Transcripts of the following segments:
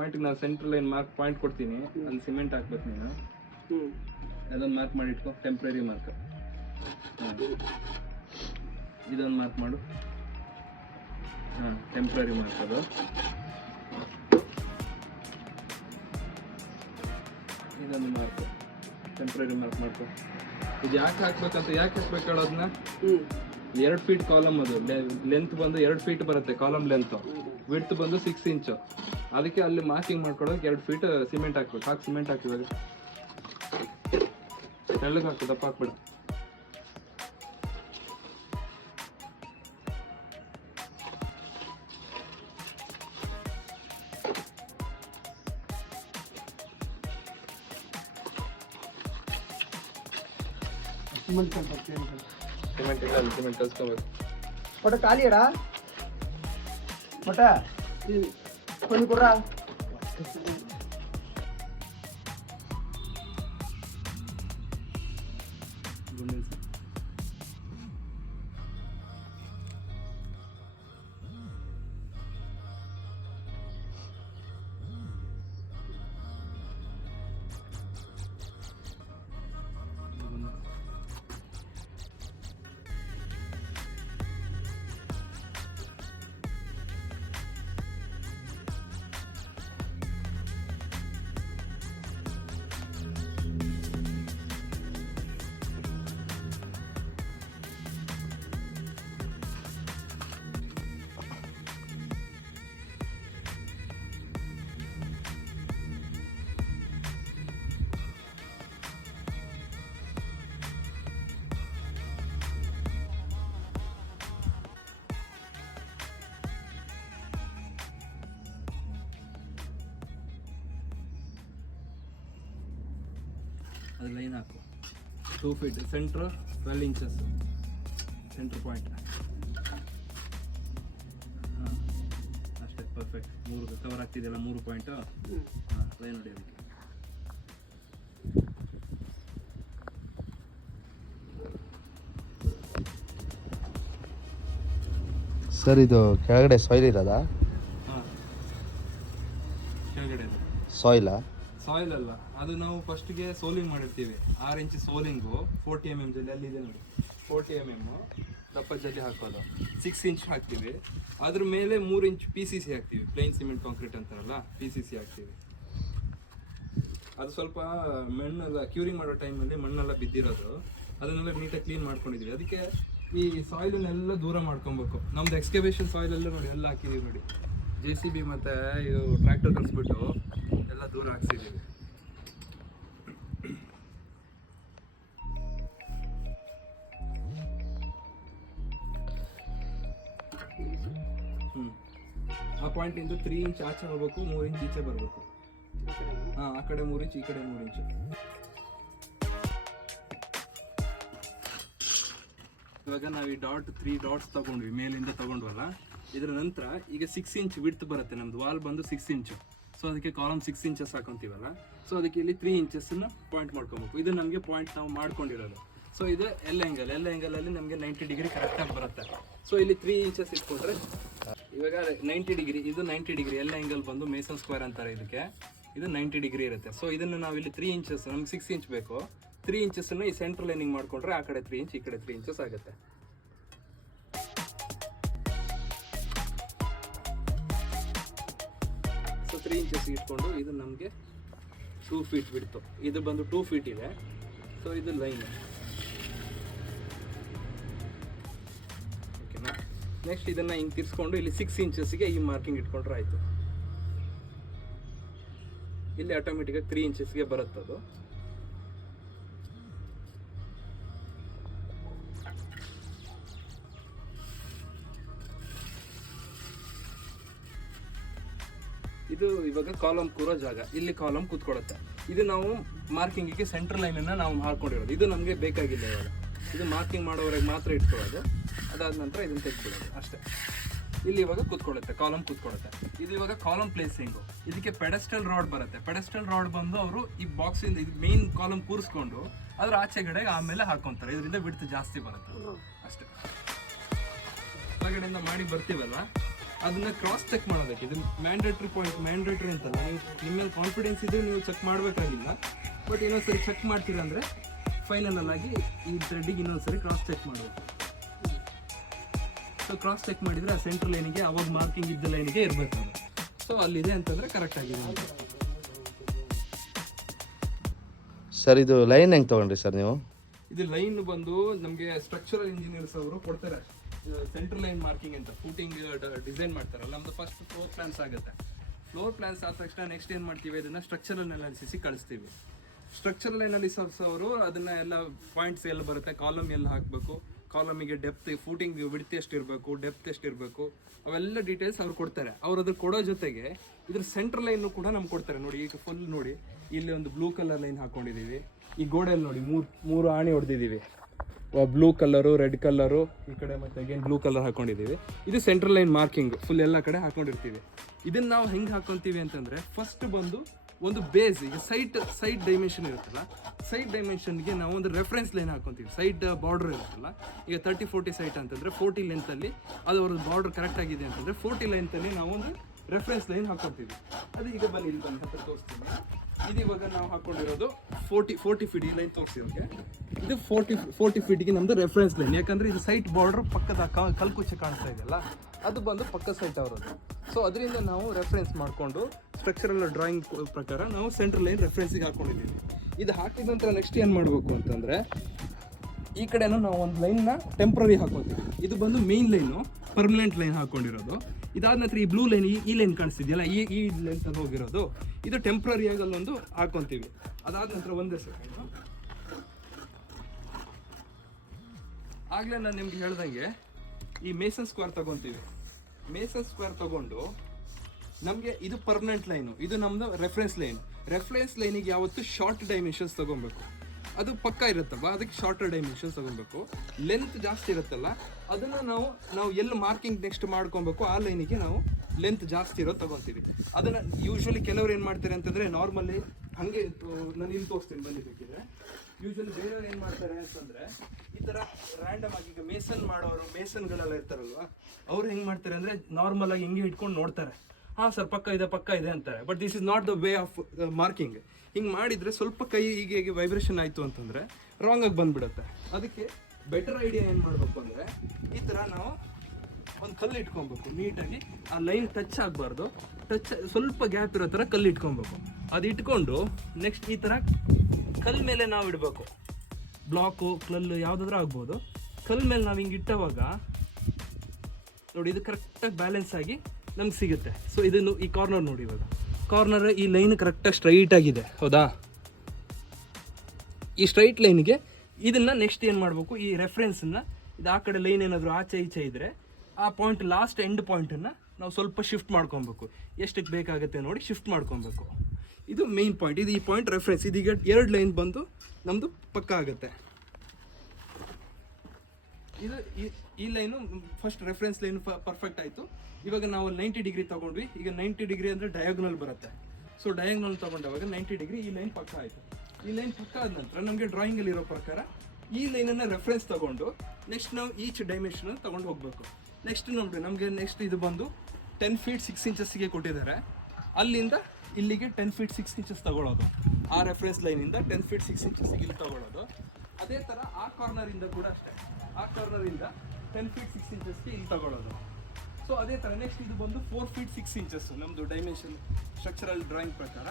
Point ನಾನು central line mark point ಕೊಡ್ತೀನಿ, ಅಲ್ಲಿ ಸಿಮೆಂಟ್ ಹಾಕ್ಬೇಕು ನೀನು. ಅದೊಂದು ಮಾರ್ಕ್ ಮಾಡಿ ಇಟ್ಕೊ, ಟೆಂಪ್ರರಿ ಮಾರ್ಕ್. ಇದೊಂದು ಮಾರ್ಕ್ ಮಾಡು. ಟೆಂಪ್ರರಿ ಮಾರ್ಕ್ ಅದು. ಇದೊಂದು ಮಾರ್ಕ್, ಟೆಂಪ್ರರಿ ಮಾರ್ಕ್ ಮಾಡ್ಕೊ. ಇದು ಯಾಕೆ ಹಾಕ್ಬೇಕಂತ ಯಾಕೆ ಹಾಕ್ಬೇಕು ಹೇಳೋದನ್ನ, 2 ಫೀಟ್ ಕಾಲಮ್, ಅದು ಲೆಂತ್ ಬಂದು 2 ಫೀಟ್ ಬರುತ್ತೆ ಕಾಲಮ್ ಲೆಂತ್, ವಿಡ್ತ್ ಬಂದು 6 ಇಂಚು. ಅದಕ್ಕೆ ಅಲ್ಲಿ ಮಾರ್ಕಿಂಗ್ ಮಾಡ್ಕೊಳೋಕೆ 2 ಫೀಟ್ ಸಿಮೆಂಟ್ ಹಾಕ್ಬೇಕು. ಹಾಕಿ ಸಿಮೆಂಟ್ ಹಾಕಿವಾಗ ತೆಳ್ಳಗೆ ಹಾಕು, ದಪ್ಪ ಹಾಕ್ಬಿಡು. ಸಿಮೆಂಟ್ ಇಲ್ಲ, ಅಲ್ಲಿ ಸಿಮೆಂಟ್ ಕಲ್ಸ್ಕೋಬೇಕು. ಫೋಟೋ ಖಾಲಿ ಇಡ ಫೋಟೋ కొని ಕೊಡ್ರಾ. ಅದು ಲೈನ್ ಹಾಕು. 2 feet centre, 12 inches centre point. ಅಷ್ಟೇ, ಪರ್ಫೆಕ್ಟ್. 3 ಕವರ್ ಆಗ್ತಿದೆಯಲ್ಲ, 3 ಪಾಯಿಂಟು. ಲೈನ್ ನೋಡಿ ಅದಕ್ಕೆ. ಸರ್ ಇದು ಕೆಳಗಡೆ ಸಾಯಿಲ್ ಇರೋದಾ? ಕೆಳಗಡೆ ಸಾಯಿಲಾ? ಸಾಯಿಲ್ ಅಲ್ಲ, ಅದು ನಾವು ಫಸ್ಟ್ಗೆ ಸೋಲಿಂಗ್ ಮಾಡಿರ್ತೀವಿ. 6 ಇಂಚ್ ಸೋಲಿಂಗು 40 mm ಜಲ್ಲಿ, ಅಲ್ಲಿದೆ ನೋಡಿ 40 mm ದಪ್ಪ ಜಲ್ಲಿ ಹಾಕೋದು. 6 ಇಂಚ್ ಹಾಕ್ತೀವಿ, ಅದ್ರ ಮೇಲೆ 3 ಇಂಚ್ PCC ಹಾಕ್ತೀವಿ, ಪ್ಲೇನ್ ಸಿಮೆಂಟ್ ಕಾಂಕ್ರೀಟ್ ಅಂತಾರಲ್ಲ, PCC ಹಾಕ್ತೀವಿ. ಅದು ಸ್ವಲ್ಪ ಮಣ್ಣೆಲ್ಲ ಕ್ಯೂರಿಂಗ್ ಮಾಡೋ ಟೈಮಲ್ಲಿ ಮಣ್ಣೆಲ್ಲ ಬಿದ್ದಿರೋದು, ಅದನ್ನೆಲ್ಲ ನೀಟಾಗಿ ಕ್ಲೀನ್ ಮಾಡ್ಕೊಂಡಿದ್ದೀವಿ. ಅದಕ್ಕೆ ಈ ಸಾಯಿಲನ್ನೆಲ್ಲ ದೂರ ಮಾಡ್ಕೊಬೇಕು. ನಮ್ದು ಎಕ್ಸ್ಕವೇಷನ್ ಸಾಯಿಲ್ ಎಲ್ಲ ನೋಡಿ ಎಲ್ಲ ಹಾಕಿದ್ದೀವಿ ನೋಡಿ, JCB ಮತ್ತು ಇದು ಟ್ರ್ಯಾಕ್ಟರ್ ಕಳಿಸ್ಬಿಟ್ಟು ಎಲ್ಲ ದೂರ ಹಾಕ್ಸಿದ್ದೀವಿ. ಆ ಪಾಯಿಂಟಿಂದ 3 ಇಂಚ್ ಆಚೆ ಹೋಗ್ಬೇಕು, 3 ಇಂಚ್ ಈಚೆ ಬರಬೇಕು. ಆ ಕಡೆ 3 ಇಂಚ್, ಈ ಕಡೆ 3 ಇಂಚ್. ಇವಾಗ ನಾವು ಈ 3 ಡಾಟ್ಸ್ ತಗೊಂಡ್ವಿ, ಮೇಲಿಂದ ತಗೊಂಡ್ವಲ್ಲ. ಇದರ ನಂತರ ಈಗ 6 ಇಂಚ್ ವಿಡ್ತ್ ಬರುತ್ತೆ, ನಮ್ದು ವಾಲ್ ಬಂದು 6 ಇಂಚು. ಸೊ ಅದಕ್ಕೆ ಕಾಲಮ್ 6 ಇಂಚಸ್ ಹಾಕೊಂತೀವಲ್ಲ, ಸೊ ಅದಕ್ಕೆ ಇಲ್ಲಿ 3 ಇಂಚಸ್ನ ಪಾಯಿಂಟ್ ಮಾಡ್ಕೊಬೇಕು. ಇದು ನಮಗೆ ಪಾಯಿಂಟ್ ನಾವು ಮಾಡ್ಕೊಂಡಿರೋದು. ಸೊ ಇದು ಎಲ್ ಆ್ಯಂಗಲಲ್ಲಿ ನಮಗೆ 90 ಡಿಗ್ರಿ ಕರೆಕ್ಟಾಗಿ ಬರುತ್ತೆ. ಸೊ ಇಲ್ಲಿ 3 ಇಂಚಸ್ ಇಟ್ಕೊಂಡ್ರೆ ಇವಾಗ 90 ಡಿಗ್ರಿ, ಇದು 90 ಡಿಗ್ರಿ. ಎಲ್ ಆ್ಯಂಗಲ್ ಬಂದು ಮೇಸನ್ ಸ್ಕ್ವೇರ್ ಅಂತಾರೆ ಇದಕ್ಕೆ. ಇದು 90 ಡಿಗ್ರಿ ಇರುತ್ತೆ. ಸೊ ಇದನ್ನು ನಾವು ಇಲ್ಲಿ 3 ಇಂಚಸ್, ನಮ್ಗೆ 6 ಇಂಚ್ ಬೇಕು, 3 ಇಂಚಸ್ನ ಈ ಸೆಂಟ್ರಲ್ ಲೈನಿಂಗ್ ಮಾಡ್ಕೊಂಡ್ರೆ ಆ ಕಡೆ 3 ಇಂಚ್, ಈ ಕಡೆ 3 ಇಂಚಸ್ ಆಗುತ್ತೆ. ಸೊ 3 ಇಂಚಸ್ ಇಟ್ಕೊಂಡು ಇದು ನಮಗೆ 2 ಫೀಟ್ ಬಿಡ್ತು. ಇದು ಬಂದು 2 ಫೀಟ್ ಇದೆ. ಸೊ ಇದು ಲೈನ್. ಓಕೆನಾ? ನೆಕ್ಸ್ಟ್ ಇದನ್ನು ಹಿಂಗೆ ತಿರ್ಸ್ಕೊಂಡು ಇಲ್ಲಿ 6 ಇಂಚಸ್ಗೆ ಈ ಮಾರ್ಕಿಂಗ್ ಇಟ್ಕೊಂಡ್ರೆ ಆಯಿತು. ಇಲ್ಲಿ ಆಟೋಮೆಟಿಕಾಗಿ 3 ಇಂಚಸ್ಗೆ ಬರುತ್ತದು. ಇದು ಇವಾಗ ಕಾಲಮ್ ಕೂರೋ ಜಾಗ, ಇಲ್ಲಿ ಕಾಲಮ್ ಕೂತ್ಕೊಳ್ಳುತ್ತೆ. ಇದು ನಾವು ಮಾರ್ಕಿಂಗಿಗೆ ಸೆಂಟ್ರಲ್ ಲೈನನ್ನು ನಾವು ಹಾಕೊಂಡಿರೋದು. ಇದು ನಮಗೆ ಬೇಕಾಗಿಲ್ಲ ಇವಾಗ, ಇದು ಮಾರ್ಕಿಂಗ್ ಮಾಡೋವರೆಗೆ ಮಾತ್ರ ಇಟ್ಕೊಳ್ಳೋದು. ಅದಾದ ನಂತರ ಇದನ್ನು ತೆಗೆದ್ಬಿಡೋದು ಅಷ್ಟೇ. ಇಲ್ಲಿ ಇವಾಗ ಕೂತ್ಕೊಳ್ಳುತ್ತೆ, ಕಾಲಮ್ ಕೂತ್ಕೊಳ್ಳುತ್ತೆ. ಇದು ಇವಾಗ ಕಾಲಮ್ ಪ್ಲೇಸಿಂಗು. ಇದಕ್ಕೆ ಪೆಡೆಸ್ಟಲ್ ರಾಡ್ ಬರುತ್ತೆ. ಪೆಡೆಸ್ಟಲ್ ರಾಡ್ ಬಂದು ಅವರು ಈ ಬಾಕ್ಸಿಂದ ಇದು ಮೇನ್ ಕಾಲಮ್ ಕೂರಿಸ್ಕೊಂಡು ಅದ್ರ ಆಚೆಗಡೆಗೆ ಆಮೇಲೆ ಹಾಕೊತಾರೆ. ಇದರಿಂದ ಬಿಡ್ತು ಜಾಸ್ತಿ ಬರುತ್ತೆ ಅಷ್ಟೇ. ಹೊರಗಡೆಯಿಂದ ಮಾಡಿ ಬರ್ತೀವಲ್ಲ, ಅದನ್ನ ಕ್ರಾಸ್ ಚೆಕ್ ಮಾಡೋದಕ್ಕೆ ಇದು ಮ್ಯಾಂಡೇಟ್ರಿ ಅಂತಲ್ಲ, ನೀವು ನಿಮ್ಮ ಮೇಲೆ ಕಾನ್ಫಿಡೆನ್ಸ್ ಇದ್ರೆ ನೀವು ಚೆಕ್ ಮಾಡಬೇಕಾಗಿಲ್ಲ. ಬಟ್ ಇನ್ನೊಂದ್ಸರಿ ಚೆಕ್ ಮಾಡ್ತೀರಾ ಅಂದರೆ ಫೈನಲ್ ಆಗಿ ಈ ಥ್ರೆಡ್ಡಿಗೆ ಇನ್ನೊಂದ್ಸರಿ ಕ್ರಾಸ್ ಚೆಕ್ ಮಾಡಬೇಕು. ಸೊ ಕ್ರಾಸ್ ಚೆಕ್ ಮಾಡಿದರೆ ಆ ಸೆಂಟ್ರ್ ಲೈನಿಗೆ ಅವಾಗ ಮಾರ್ಕಿಂಗ್ ಇದ್ದ ಲೈನಿಗೆ ಇರಬೇಕು ಅದು. ಸೊ ಅಲ್ಲಿದೆ ಅಂತಂದರೆ ಕರೆಕ್ಟ್ ಆಗಿದೆ ಅಂತ. ಸರ್ ಇದು ಲೈನ್ ಹೆಂಗೆ ತೊಗೊಂಡ್ರಿ ಸರ್ ನೀವು? ಇದು ಲೈನ್ ಬಂದು ನಮಗೆ ಸ್ಟ್ರಕ್ಚರಲ್ ಇಂಜಿನಿಯರ್ಸ್ ಅವರು ಕೊಡ್ತಾರೆ. ಸೆಂಟ್ರಲ್ ಲೈನ್ ಮಾರ್ಕಿಂಗ್ ಅಂತ ಫೂಟಿಂಗ್ ಡಿಸೈನ್ ಮಾಡ್ತಾರಲ್ಲ, ನಮ್ದು ಫಸ್ಟ್ ಫ್ಲೋರ್ ಪ್ಲಾನ್ಸ್ ಆಗುತ್ತೆ. ಫ್ಲೋರ್ ಪ್ಲಾನ್ಸ್ ಆದ ತಕ್ಷಣ ನೆಕ್ಸ್ಟ್ ಏನು ಮಾಡ್ತೀವಿ, ಅದನ್ನು ಸ್ಟ್ರಕ್ಚರಲ್ ಅನಾಲಿಸಿಸಿಗೆ ಕಳಿಸ್ತೀವಿ. ಸ್ಟ್ರಕ್ಚರಲ್ ಅನಾಲಿಸಿಸ್ ಅವರು ಅದನ್ನ ಎಲ್ಲ ಪಾಯಿಂಟ್ಸ್ ಎಲ್ಲ ಬರುತ್ತೆ, ಕಾಲಮ್ ಎಲ್ಲ ಹಾಕಬೇಕು, ಕಾಲಮಿಗೆ ಡೆಪ್ತ್, ಫೂಟಿಂಗ್ ವಿಡ್ತ್ ಎಷ್ಟಿರಬೇಕು, ಡೆಪ್ತ್ ಎಷ್ಟಿರಬೇಕು, ಅವೆಲ್ಲ ಡೀಟೇಲ್ಸ್ ಅವ್ರು ಕೊಡ್ತಾರೆ. ಅವ್ರು ಅದ್ರ ಕೊಡೋ ಜೊತೆಗೆ ಇದ್ರ ಸೆಂಟ್ರಲ್ ಲೈನ್ ಕೂಡ ನಮ್ಗೆ ಕೊಡ್ತಾರೆ. ನೋಡಿ ಈಗ ಫುಲ್ ನೋಡಿ, ಇಲ್ಲಿ ಒಂದು ಬ್ಲೂ ಕಲರ್ ಲೈನ್ ಹಾಕೊಂಡಿದ್ದೀವಿ. ಈ ಗೋಡೆಯಲ್ಲಿ ನೋಡಿ ಮೂರು ಆಣಿ ಹೊಡೆದಿದ್ದೀವಿ. ಬ್ಲೂ ಕಲರು, ರೆಡ್ ಕಲರು, ಈ ಕಡೆ ಮತ್ತೆ ಅಗೇನ್ ಬ್ಲೂ ಕಲರ್ ಹಾಕೊಂಡಿದ್ದೀವಿ. ಇದು ಸೆಂಟ್ರಲ್ ಲೈನ್ ಮಾರ್ಕಿಂಗ್ ಫುಲ್ ಎಲ್ಲ ಕಡೆ ಹಾಕೊಂಡಿರ್ತೀವಿ. ಇದನ್ನ ನಾವು ಹೆಂಗೆ ಹಾಕೊತೀವಿ ಅಂತಂದರೆ, ಫಸ್ಟ್ ಬಂದು ಒಂದು ಬೇಸ್, ಈಗ ಸೈಡ್ ಡೈಮೆನ್ಷನ್ ಇರುತ್ತಲ್ಲ, ಸೈಡ್ ಡೈಮೆನ್ಷನ್ಗೆ ನಾವು ಒಂದು ರೆಫರೆನ್ಸ್ ಲೈನ್ ಹಾಕೊತೀವಿ. ಸೈಡ್ ಬಾರ್ಡರ್ ಇರುತ್ತಲ್ಲ, ಈಗ 30-40 ಸೈಟ್ ಅಂತಂದರೆ 40 ಲೆಂತಲ್ಲಿ ಅದು ಅವ್ರದ್ದು ಬಾರ್ಡರ್ ಕರೆಕ್ಟ್ ಆಗಿದೆ ಅಂತಂದರೆ 40 ಲೆಂತಲ್ಲಿ ನಾವು ಒಂದು ರೆಫರೆನ್ಸ್ ಲೈನ್ ಹಾಕೊತೀವಿ. ಅದು ಈಗ ಇಲ್ಲಿ ಬಂದು ಹತ್ರ ತೋರಿಸ್ತೀನಿ. ಇದು ಇವಾಗ ನಾವು ಹಾಕೊಂಡಿರೋದು 40 ಫೀಟ್ ಈ ಲೈನ್ ತೋರಿಸಿರೋಕೆ. ಇದು 40 ಫೀಟ್ಗೆ ನಮ್ಮದು ರೆಫರೆನ್ಸ್ ಲೈನ್. ಯಾಕಂದರೆ ಇದು ಸೈಟ್ ಬಾರ್ಡರ್ ಪಕ್ಕದ ಕಲ್ಕುಚ್ಚೆ ಕಾಣಿಸ್ತಾ ಇದೆಯಲ್ಲ, ಅದು ಬಂದು ಪಕ್ಕ ಸೈಟ್ ಅವರದ್ದು. ಸೊ ಅದರಿಂದ ನಾವು ರೆಫರೆನ್ಸ್ ಮಾಡಿಕೊಂಡು ಸ್ಟ್ರಕ್ಚರಲ್ ಡ್ರಾಯಿಂಗ್ ಪ್ರಕಾರ ನಾವು ಸೆಂಟ್ರಲ್ ಲೈನ್ ರೆಫರೆನ್ಸಿಗೆ ಹಾಕೊಂಡಿದ್ದೀವಿ. ಇದು ಹಾಕಿದ ನಂತರ ನೆಕ್ಸ್ಟ್ ಏನು ಮಾಡಬೇಕು ಅಂತಂದರೆ, ಈ ಕಡೆನೂ ನಾವು ಒಂದು ಲೈನ್ನ ಟೆಂಪ್ರರಿ ಹಾಕೋತೀವಿ. ಇದು ಬಂದು ಮೇನ್ ಲೈನು, ಪರ್ಮನೆಂಟ್ ಲೈನ್ ಹಾಕೊಂಡಿರೋದು. ಇದಾದ ನಂತರ ಈ ಬ್ಲೂ ಲೈನ್, ಈ ಲೈನ್ ಕಾಣಿಸ್ತಿದೆಯಲ್ಲ, ಈ ಲೆಂತಲ್ಲಿ ಹೋಗಿರೋದು, ಇದು ಟೆಂಪ್ರರಿಯಾಗಿ ಅಲ್ಲೊಂದು ಹಾಕೊತೀವಿ. ಅದಾದ ನಂತರ ಒಂದೇ ಸೆಕೆಂಡು, ಆಗಲೇ ನಾನು ನಿಮ್ಗೆ ಹೇಳ್ದಂಗೆ ಈ ಮೇಸನ್ ಸ್ಕ್ವೇರ್ ತೊಗೊತೀವಿ. ಮೇಸನ್ ಸ್ಕ್ವೇರ್ ತೊಗೊಂಡು ನಮಗೆ ಇದು ಪರ್ಮನೆಂಟ್ ಲೈನು, ಇದು ನಮ್ಮದು ರೆಫರೆನ್ಸ್ ಲೈನ್. ರೆಫರೆನ್ಸ್ ಲೈನಿಗೆ ಯಾವತ್ತು ಶಾರ್ಟ್ ಡೈಮೆನ್ಷನ್ಸ್ ತೊಗೊಬೇಕು. ಅದು ಪಕ್ಕ ಇರುತ್ತಲ್ವ, ಅದಕ್ಕೆ ಶಾರ್ಟರ್ ಡೈಮೆನ್ಷನ್ಸ್ ತೊಗೊಬೇಕು. ಲೆಂತ್ ಜಾಸ್ತಿ ಇರುತ್ತಲ್ಲ, ಅದನ್ನು ನಾವು ಎಲ್ಲಿ ಮಾರ್ಕಿಂಗ್ ನೆಕ್ಸ್ಟ್ ಮಾಡ್ಕೊಬೇಕು ಆ ಲೈನಿಗೆ ನಾವು ಲೆಂತ್ ಜಾಸ್ತಿ ಇರೋದು ತೊಗೊತೀವಿ. ಅದನ್ನು ಯೂಶ್ವಲಿ ಕೆಲವ್ರು ಏನು ಮಾಡ್ತಾರೆ ಅಂತಂದರೆ, ನಾರ್ಮಲಿ ಹಾಗೆ ನಾನು ಇಲ್ಲಿ ತೋರಿಸ್ತೀನಿ ಬನ್ನಿ ಬೇಕಿದ್ರೆ. ಯೂಶ್ವಲಿ ಬೇರೆಯವ್ರು ಏನು ಮಾಡ್ತಾರೆ ಅಂತಂದರೆ, ಈ ಥರ ರ್ಯಾಂಡಮ್ ಆಗಿ ಈಗ ಮೇಸನ್ಗಳೆಲ್ಲ ಇರ್ತಾರಲ್ವ, ಅವ್ರು ಹೆಂಗೆ ಮಾಡ್ತಾರೆ ಅಂದರೆ ನಾರ್ಮಲ್ ಆಗಿ ಹಿಂಗೆ ಇಟ್ಕೊಂಡು ನೋಡ್ತಾರೆ, ಹಾಂ ಸರ್ ಪಕ್ಕ ಇದೆ ಅಂತಾರೆ. But this is not the way of marking. ಹಿಂಗೆ ಮಾಡಿದರೆ ಸ್ವಲ್ಪ ಕೈ ಹೀಗೆ ವೈಬ್ರೇಷನ್ ಆಯಿತು ಅಂತಂದರೆ ರಾಂಗಾಗಿ ಬಂದುಬಿಡುತ್ತೆ. ಅದಕ್ಕೆ ಬೆಟರ್ ಐಡಿಯಾ ಏನು ಮಾಡಬೇಕು ಅಂದರೆ, ಈ ಥರ ನಾವು ಒಂದು ಕಲ್ಲು ಇಟ್ಕೊಬೇಕು ನೀಟಾಗಿ. ಆ ಲೈನ್ ಟಚ್ ಆಗಬಾರ್ದು, ಸ್ವಲ್ಪ ಗ್ಯಾಪ್ ಇರೋ ಥರ ಕಲ್ಲು ಇಟ್ಕೊಬೇಕು. ಅದು ಇಟ್ಕೊಂಡು ನೆಕ್ಸ್ಟ್ ಈ ಥರ ಕಲ್ಲು ಮೇಲೆ ನಾವು ಇಡಬೇಕು. ಬ್ಲಾಕು, ಕಲ್ಲು ಯಾವುದಾದ್ರೂ ಆಗ್ಬೋದು. ಕಲ್ಲು ಮೇಲೆ ನಾವು ಹಿಂಗೆ ಇಟ್ಟವಾಗ ನೋಡಿ, ಇದು ಕರೆಕ್ಟಾಗಿ ಬ್ಯಾಲೆನ್ಸ್ ಆಗಿ ನಮ್ಗೆ ಸಿಗುತ್ತೆ. ಸೊ ಇದನ್ನು ಈ ಕಾರ್ನರ್ ನೋಡಿ, ಇವಾಗ ಕಾರ್ನರ್ ಈ ಲೈನ್ ಕರೆಕ್ಟಾಗಿ ಸ್ಟ್ರೈಟ್ ಆಗಿದೆ, ಹೌದಾ? ಈ ಸ್ಟ್ರೈಟ್ ಲೈನಿಗೆ ಇದನ್ನು ನೆಕ್ಸ್ಟ್ ಏನು ಮಾಡಬೇಕು, ಈ ರೆಫರೆನ್ಸನ್ನು ಇದು ಆ ಕಡೆ ಲೈನ್ ಏನಾದರೂ ಆಚೆ ಈಚೆ ಇದ್ದರೆ ಆ ಪಾಯಿಂಟ್, ಲಾಸ್ಟ್ ಎಂಡ್ ಪಾಯಿಂಟನ್ನು ನಾವು ಸ್ವಲ್ಪ ಶಿಫ್ಟ್ ಮಾಡ್ಕೊಬೇಕು. ಎಷ್ಟಕ್ಕೆ ಬೇಕಾಗುತ್ತೆ ನೋಡಿ ಶಿಫ್ಟ್ ಮಾಡ್ಕೊಬೇಕು. ಇದು ಮೇನ್ ಪಾಯಿಂಟ್. ಇದು ಈ ಪಾಯಿಂಟ್ ರೆಫರೆನ್ಸ್. ಇದೀಗ 2 ಲೈನ್ ಬಂದು ನಮ್ಮದು ಪಕ್ಕ ಆಗುತ್ತೆ. ಇದು ಈ line first reference line perfect ಆಯಿತು. ಇವಾಗ ನಾವು 90 ಡಿಗ್ರಿ ತೊಗೊಂಡ್ವಿ. ಈಗ 90 ಡಿಗ್ರಿ ಅಂದರೆ ಡಯಾಗ್ನಲ್ ಬರುತ್ತೆ. ಸೊ ಡಯಾಗ್ನಲ್ ತೊಗೊಂಡಾಗ 90 ಡಿಗ್ರಿ ಈ ಲೈನ್ ಪಕ್ಕ ಆಯಿತು. ಈ ಲೈನ್ ಪಕ್ಕ ಆದ ನಂತರ ನಮಗೆ ಡ್ರಾಯಿಂಗಲ್ಲಿ ಇರೋ ಪ್ರಕಾರ ಈ ಲೈನನ್ನು ರೆಫರೆನ್ಸ್ ತೊಗೊಂಡು ನೆಕ್ಸ್ಟ್ ನಾವು ಈಚ್ ಡೈಮೆನ್ಷನಲ್ಲಿ ತೊಗೊಂಡು ಹೋಗಬೇಕು. ನೆಕ್ಸ್ಟ್ ನೋಡಿ, ನಮಗೆ ನೆಕ್ಸ್ಟ್ ಇದು ಬಂದು 10 ಫೀಟ್ 6 ಇಂಚಸ್ಗೆ ಕೊಟ್ಟಿದ್ದಾರೆ. ಅಲ್ಲಿಂದ ಇಲ್ಲಿಗೆ 10 ಫೀಟ್ 6 ಇಂಚಸ್ ತೊಗೊಳ್ಳೋದು. ಆ ರೆಫರೆನ್ಸ್ ಲೈನಿಂದ 10 ಫೀಟ್ 6 ಇಂಚಸ್ಗೆ ಇಲ್ಲಿ ತೊಗೊಳ್ಳೋದು. ಅದೇ ಥರ ಆ ಕಾರ್ನರಿಂದ ಕೂಡ ಅಷ್ಟೇ, ಆ ಕಾರ್ನರಿಂದ 10 ಫೀಟ್ 6 ಇಂಚಸ್ಗೆ ಇಲ್ಲಿ ತೊಗೊಳ್ಳೋದು. ಸೊ ಅದೇ ಥರ ನೆಕ್ಸ್ಟ್ ಇದು ಬಂದು 4 ಫೀಟ್ 6 ಇಂಚಸ್ ನಮ್ಮದು ಡೈಮೆನ್ಷನ್ ಸ್ಟ್ರಕ್ಚರಲ್ ಡ್ರಾಯಿಂಗ್ ಪ್ರಕಾರ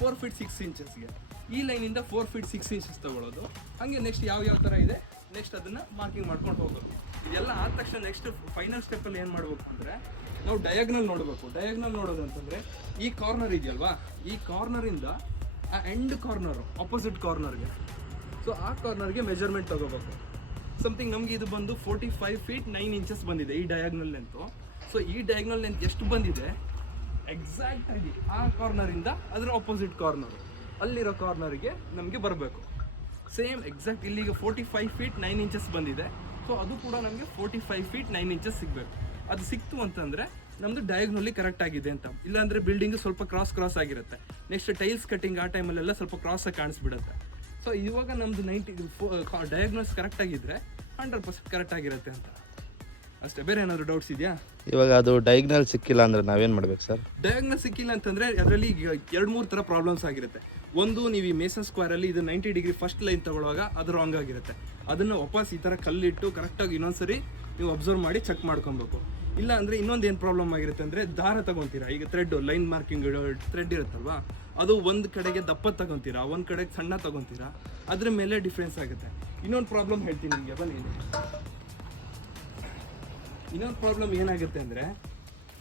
4 ಫೀಟ್ 6 ಇಂಚಸ್ಗೆ ಈ ಲೈನಿಂದ 4 ಫೀಟ್ 6 ಇಂಚಸ್ ತೊಗೊಳ್ಳೋದು. ಹಾಗೆ ನೆಕ್ಸ್ಟ್ ಯಾವ ಥರ ಇದೆ ನೆಕ್ಸ್ಟ್ ಅದನ್ನು ಮಾರ್ಕಿಂಗ್ ಮಾಡ್ಕೊಂಡು ಹೋಗೋದು. ಇದೆಲ್ಲ ಆದ ತಕ್ಷಣ ನೆಕ್ಸ್ಟ್ ಫೈನಲ್ ಸ್ಟೆಪ್ಪಲ್ಲಿ ಏನು ಮಾಡಬೇಕು ಅಂದರೆ, ನಾವು ಡಯಾಗ್ನಲ್ ನೋಡಬೇಕು. ಡಯಾಗ್ನಲ್ ನೋಡೋದು ಅಂತಂದರೆ ಈ ಕಾರ್ನರ್ ಇದೆಯಲ್ವಾ, ಈ ಕಾರ್ನರಿಂದ ಆ ಎಂಡ್ ಕಾರ್ನರು ಆಪೋಸಿಟ್ ಕಾರ್ನರ್ಗೆ, ಸೊ ಆ ಕಾರ್ನರ್ಗೆ ಮೆಜರ್ಮೆಂಟ್ ತೊಗೋಬೇಕು. ಸಮಥಿಂಗ್ ನಮಗೆ ಇದು ಬಂದು 45 ಫೀಟ್ 9 ಇಂಚಸ್ ಬಂದಿದೆ ಈ ಡಯಾಗ್ನಲ್ ಲೆಂತು. ಸೊ ಈ ಡಯಾಗ್ನಲ್ ಲೆಂತ್ ಎಷ್ಟು ಬಂದಿದೆ ಎಕ್ಸಾಕ್ಟಾಗಿ ಆ ಕಾರ್ನರಿಂದ ಅದರ ಆಪೋಸಿಟ್ ಕಾರ್ನರು ಅಲ್ಲಿರೋ ಕಾರ್ನರಿಗೆ ನಮಗೆ ಬರಬೇಕು. ಸೇಮ್ ಎಕ್ಸಾಕ್ಟ್ ಇಲ್ಲಿಗೆ 45 ಫೀಟ್ 9 ಇಂಚಸ್ ಬಂದಿದೆ. ಸೊ ಅದು ಕೂಡ ನಮಗೆ 45 ಫೀಟ್ 9 ಇಂಚಸ್ ಸಿಗಬೇಕು. ಅದು ಸಿಕ್ತು ಅಂತಂದರೆ ನಮ್ಮದು ಡಯಾಗ್ನಲ್ಲಿ ಕರೆಕ್ಟ್ ಆಗಿದೆ ಅಂತ. ಇಲ್ಲಾಂದರೆ ಬಿಲ್ಡಿಂಗು ಸ್ವಲ್ಪ ಕ್ರಾಸ್ ಆಗಿರುತ್ತೆ. ನೆಕ್ಸ್ಟ್ ಟೈಲ್ಸ್ ಕಟ್ಟಿಂಗ್ ಆ ಟೈಮಲ್ಲೆಲ್ಲ ಸ್ವಲ್ಪ ಕ್ರಾಸಾಗಿ ಕಾಣಿಸ್ಬಿಡುತ್ತೆ. ಸೊ ಇವಾಗ ನಮ್ಮದು 90 ಡಯಾಗ್ನಲ್ಸ್ ಕರೆಕ್ಟಾಗಿದ್ದರೆ 100% ಕರೆಕ್ಟ್ ಆಗಿರುತ್ತೆ ಅಂತ. ಅಷ್ಟೇ. ಬೇರೆ ಏನಾದರೂ ಡೌಟ್ಸ್ ಇದೆಯಾ? ಇವಾಗ ಅದು ಡೈಗ್ನಲ್ ಸಿಕ್ಕಿಲ್ಲ ಅಂದರೆ ನಾವೇನು ಮಾಡ್ಬೇಕು ಸರ್? ಡಯಾಗ್ನಲ್ ಸಿಕ್ಕಿಲ್ಲ ಅಂತಂದರೆ ಅದರಲ್ಲಿ 2-3 ಥರ ಪ್ರಾಬ್ಲಮ್ಸ್ ಆಗಿರುತ್ತೆ. ಒಂದು, ನೀವು ಈ ಮೇಸನ್ ಸ್ಕ್ವೇರಲ್ಲಿ ಇದು 90 ಡಿಗ್ರಿ ಫಸ್ಟ್ ಲೈನ್ ತಗೊಳ್ಳುವಾಗ ಅದು ರಾಂಗ್ ಆಗಿರುತ್ತೆ. ಅದನ್ನು ವಾಪಸ್ ಈ ಥರ ಕಲ್ಲಿಟ್ಟು ಕರೆಕ್ಟಾಗಿ ಇನ್ನೊಂದ್ಸರಿ ನೀವು ಅಬ್ಸರ್ವ್ ಮಾಡಿ ಚೆಕ್ ಮಾಡ್ಕೊಬೇಕು. ಇಲ್ಲ ಅಂದರೆ ಇನ್ನೊಂದು ಏನು ಪ್ರಾಬ್ಲಮ್ ಆಗಿರುತ್ತೆ ಅಂದರೆ ದಾರ ತಗೊತೀರಾ. ಈಗ ಥ್ರೆಡ್ ಲೈನ್ ಮಾರ್ಕಿಂಗ್ ಥ್ರೆಡ್ ಇರುತ್ತಲ್ವಾ, ಅದು ಒಂದು ಕಡೆಗೆ ದಪ್ಪ ತಗೊತೀರಾ, ಒಂದು ಕಡೆಗೆ ಸಣ್ಣ ತಗೊತೀರಾ, ಅದ್ರ ಮೇಲೆ ಡಿಫ್ರೆನ್ಸ್ ಆಗುತ್ತೆ. ಇನ್ನೊಂದು ಪ್ರಾಬ್ಲಮ್ ಹೇಳ್ತೀನಿ ನಿಮಗೆ, ಬನ್ನಿ. ಇನ್ನೊಂದು ಪ್ರಾಬ್ಲಮ್ ಏನಾಗುತ್ತೆ ಅಂದರೆ,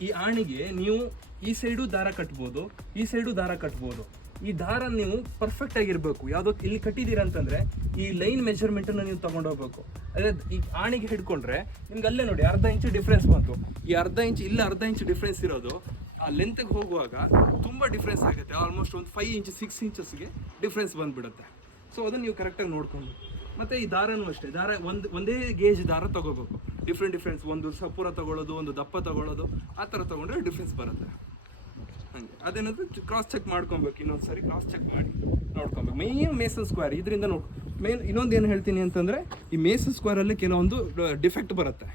ಈ ಆಣಿಗೆ ನೀವು ಈ ಸೈಡು ದಾರ ಕಟ್ಬೋದು, ಈ ಸೈಡು ದಾರ ಕಟ್ಬೋದು. ಈ ದಾರ ನೀವು ಪರ್ಫೆಕ್ಟ್ ಆಗಿರಬೇಕು. ಯಾವುದೋ ಇಲ್ಲಿ ಕಟ್ಟಿದ್ದೀರಾ ಅಂತಂದರೆ ಈ ಲೈನ್ ಮೆಜರ್ಮೆಂಟನ್ನು ನೀವು ತೊಗೊಂಡೋಗ್ಬೇಕು. ಅದೇ ಈ ಆಣಿಗೆ ಹಿಡ್ಕೊಂಡ್ರೆ ನಿಮ್ಗೆ ಅಲ್ಲೇ ನೋಡಿ ಅರ್ಧ ಇಂಚು ಡಿಫ್ರೆನ್ಸ್ ಬಂತು. ಈ ಅರ್ಧ ಇಂಚ್ ಇಲ್ಲ, ಅರ್ಧ ಇಂಚು ಡಿಫ್ರೆನ್ಸ್ ಇರೋದು ಆ ಲೆಂತ್ಗೆ ಹೋಗುವಾಗ ತುಂಬ ಡಿಫ್ರೆನ್ಸ್ ಆಗುತ್ತೆ. ಆಲ್ಮೋಸ್ಟ್ ಒಂದು 5 ಇಂಚ್ 6 ಇಂಚಸ್ಗೆ ಡಿಫ್ರೆನ್ಸ್ ಬಂದುಬಿಡುತ್ತೆ. ಸೊ ಅದನ್ನು ನೀವು ಕರೆಕ್ಟಾಗಿ ನೋಡ್ಕೊಂಡು, ಮತ್ತು ಈ ದಾರನೂ ಅಷ್ಟೇ, ದಾರ ಒಂದೇ ಗೇಜ್ ದಾರ ತೊಗೋಬೇಕು. ಡಿಫ್ರೆನ್ಸ್, ಒಂದು ಸಪೂರ ತೊಗೊಳ್ಳೋದು, ಒಂದು ದಪ್ಪ ತೊಗೊಳ್ಳೋದು, ಆ ಥರ ತೊಗೊಂಡ್ರೆ ಡಿಫ್ರೆನ್ಸ್ ಬರುತ್ತೆ. ಹಾಗೆ ಅದೇನಾದರೂ ಕ್ರಾಸ್ ಚೆಕ್ ಮಾಡ್ಕೊಬೇಕು. ಇನ್ನೊಂದು ಸರಿ ಕ್ರಾಸ್ ಚೆಕ್ ಮಾಡಿ ನೋಡ್ಕೊಬೇಕು. ಮೇಸನ್ ಸ್ಕ್ವೇರ್ ಇದರಿಂದ ಇನ್ನೊಂದು ಏನು ಹೇಳ್ತೀನಿ ಅಂತಂದರೆ, ಈ ಮೇಸನ್ ಸ್ಕ್ವೇರಲ್ಲಿ ಕೆಲವೊಂದು ಡಿಫೆಕ್ಟ್ ಬರುತ್ತೆ.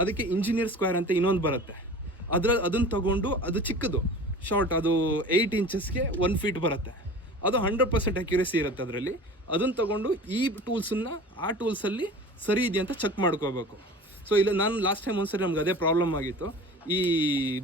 ಅದಕ್ಕೆ ಇಂಜಿನಿಯರ್ ಸ್ಕ್ವೇರ್ ಅಂತ ಇನ್ನೊಂದು ಬರುತ್ತೆ. ಅದನ್ನು ತಗೊಂಡು, ಅದು ಚಿಕ್ಕದು ಶಾರ್ಟ್, ಅದು 8 ಇಂಚಸ್ಗೆ 1 ಫೀಟ್ ಬರುತ್ತೆ. ಅದು 100% ಅಕ್ಯುರೇಸಿ ಇರುತ್ತೆ ಅದರಲ್ಲಿ. ಅದನ್ನು ತೊಗೊಂಡು ಈ ಟೂಲ್ಸನ್ನು ಆ ಟೂಲ್ಸಲ್ಲಿ ಸರಿ ಇದೆಯಾ ಅಂತ ಚೆಕ್ ಮಾಡ್ಕೋಬೇಕು. ಸೊ ಇಲ್ಲ, ನಾನು ಲಾಸ್ಟ್ ಟೈಮ್ ಒಂದ್ಸರಿ ನಮ್ಗೆ ಅದೇ ಪ್ರಾಬ್ಲಮ್ ಆಗಿತ್ತು. ಈ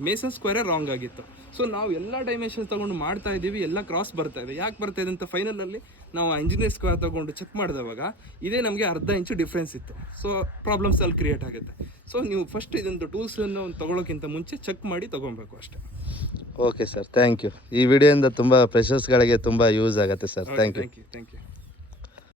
ಮೇಸನ್ ಸ್ಕ್ವೇರೇ ರಾಂಗ್ ಆಗಿತ್ತು. ಸೊ ನಾವು ಎಲ್ಲ ಡೈಮೆನ್ಷನ್ಸ್ ತೊಗೊಂಡು ಮಾಡ್ತಾ ಇದ್ದೀವಿ, ಎಲ್ಲ ಕ್ರಾಸ್ ಬರ್ತಾ ಇದೆ. ಯಾಕೆ ಬರ್ತಾ ಇದೆ ಅಂತ ಫೈನಲಲ್ಲಿ ನಾವು ಇಂಜಿನಿಯರ್ ಸ್ಕ್ವೇರ್ ತೊಗೊಂಡು ಚೆಕ್ ಮಾಡಿದವಾಗ ಇದೇ ನಮಗೆ ಅರ್ಧ ಇಂಚು ಡಿಫ್ರೆನ್ಸ್ ಇತ್ತು. ಸೊ ಪ್ರಾಬ್ಲಮ್ಸ್ ಅಲ್ಲಿ ಕ್ರಿಯೇಟ್ ಆಗುತ್ತೆ. ಸೊ ನೀವು ಫಸ್ಟ್ ಇದೊಂದು ಟೂಲ್ಸನ್ನು ತೊಗೊಳೋಕ್ಕಿಂತ ಮುಂಚೆ ಚೆಕ್ ಮಾಡಿ ತೊಗೊಬೇಕು ಅಷ್ಟೇ. Okay sir, thank you. ಈ ವಿಡಿಯೋಯಿಂದ ತುಂಬ ಫ್ರೆಷರ್ಸ್ಗಳಿಗೆ ತುಂಬ ಯೂಸ್ ಆಗುತ್ತೆ sir. Thank you. Thank you.